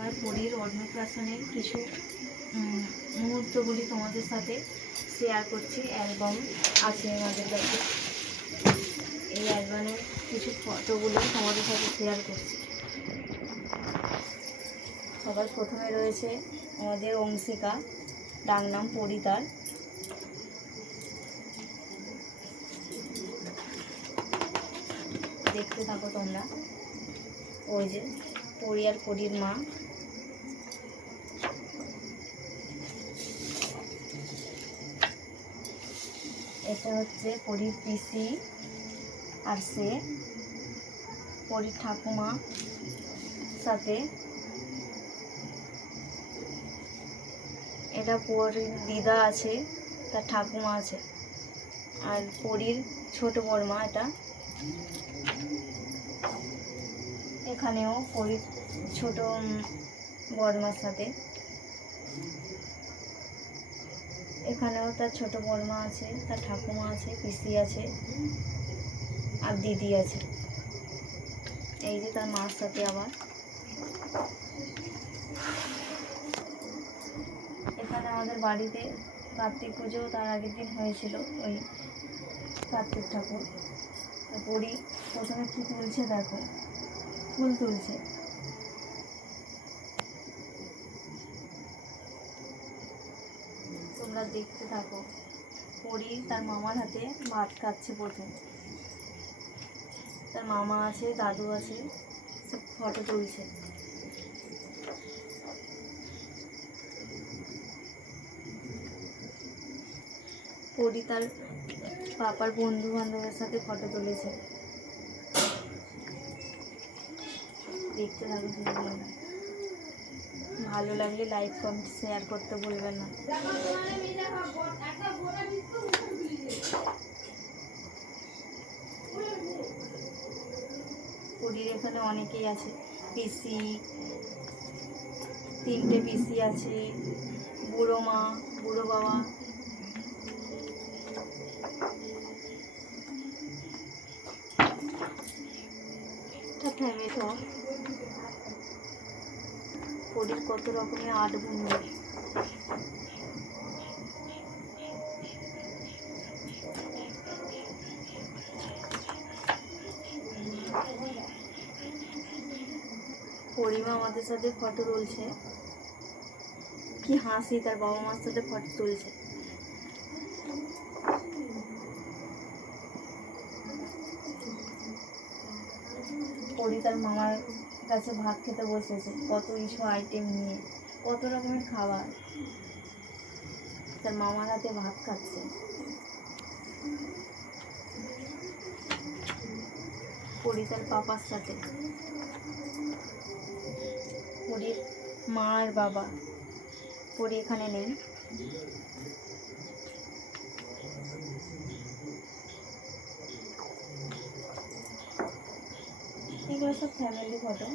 আমার পরীর অন্নপ্রাশনের কিছু মুহূর্তগুলি তোমাদের সাথে শেয়ার করছি। অ্যালবাম আছে আমাদের কাছে, এই অ্যালবামের কিছু ফটোগুলো তোমাদের সাথে শেয়ার করছি। সবার প্রথমে রয়েছে আমাদের অংশিকা, ডাকনাম পরিতার। দেখতে থাকো তোমরা। ওই যে পরি আর পরির মা। এটা হচ্ছে পরির পিসি, আর সে পরির ঠাকুমা সাথে। এটা পরির দিদা আছে, তার ঠাকুমা আছে, আর পরির ছোট বড়মা। এটা এখানেও পরির ছোট বড়মার সাথে, এখানেও তার ছোট বড়মা আছে, তার ঠাকুমা আছে, পিসি আছে, আর দিদি আছে। এই যে তার মার সাথে আবার। এখানে আমাদের বাড়িতে কার্তিক পুজো তার আগের দিন হয়েছিল, ওই কার্তিক ঠাকুর। পরি প্রথমে কি তুলছে দেখো, ফুল তুলছে। তোমরা দেখতে থাকো। পরি তার মামার হাতে ভাত খাচ্ছে প্রথম। তার মামা আছে, দাদু আছে, সব ফটো তুলছে। পরি তার পাপার বন্ধু বান্ধবের সাথে ফটো তুলেছে। দেখতে থাকো। ভালো লাগলে লাইক কমেন্ট শেয়ার করতে ভুলবেন না। পুরীর এখানে অনেকেই আছে, পিসি, 3টে পিসি আছে, বুড়ো মা, বুড়ো বাবা। পুরীর কত রকমের আর্ট ভঙ্গি। পরিমা আমাদের সাথে ফটো তুলছে, কি হাসি, তার বাবা মার সাথে ফটো তুলছে। পরি তার মামার কাছে ভাত খেতে বসেছে, কত কিছু আইটেম নিয়ে, কত রকমের খাবার। তার মামার হাতে ভাত খাচ্ছে। পরি তার পাপার সাথে, পরির মা আর বাবা। পরি এখানে নেই। এগুলো সব ফ্যামিলি ফটো।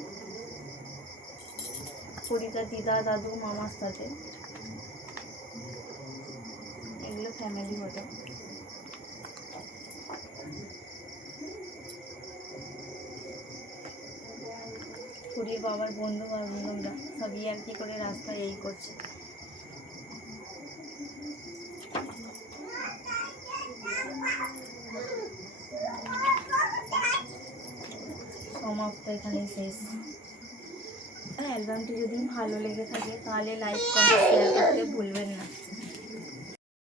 পরি তার দিদা, দাদু, মামার সাথে। এগুলো ফ্যামিলি ফটো। পরির বাবার বন্ধু বান্ধবরা সব ইয়ার্কি করে রাস্তায় এই করছে। সমাপ্ত, এখানেই শেষ। অ্যালবামটি যদি ভালো লেগে থাকে তাহলে লাইক কমেন্ট শেয়ার করতে ভুলবেন না।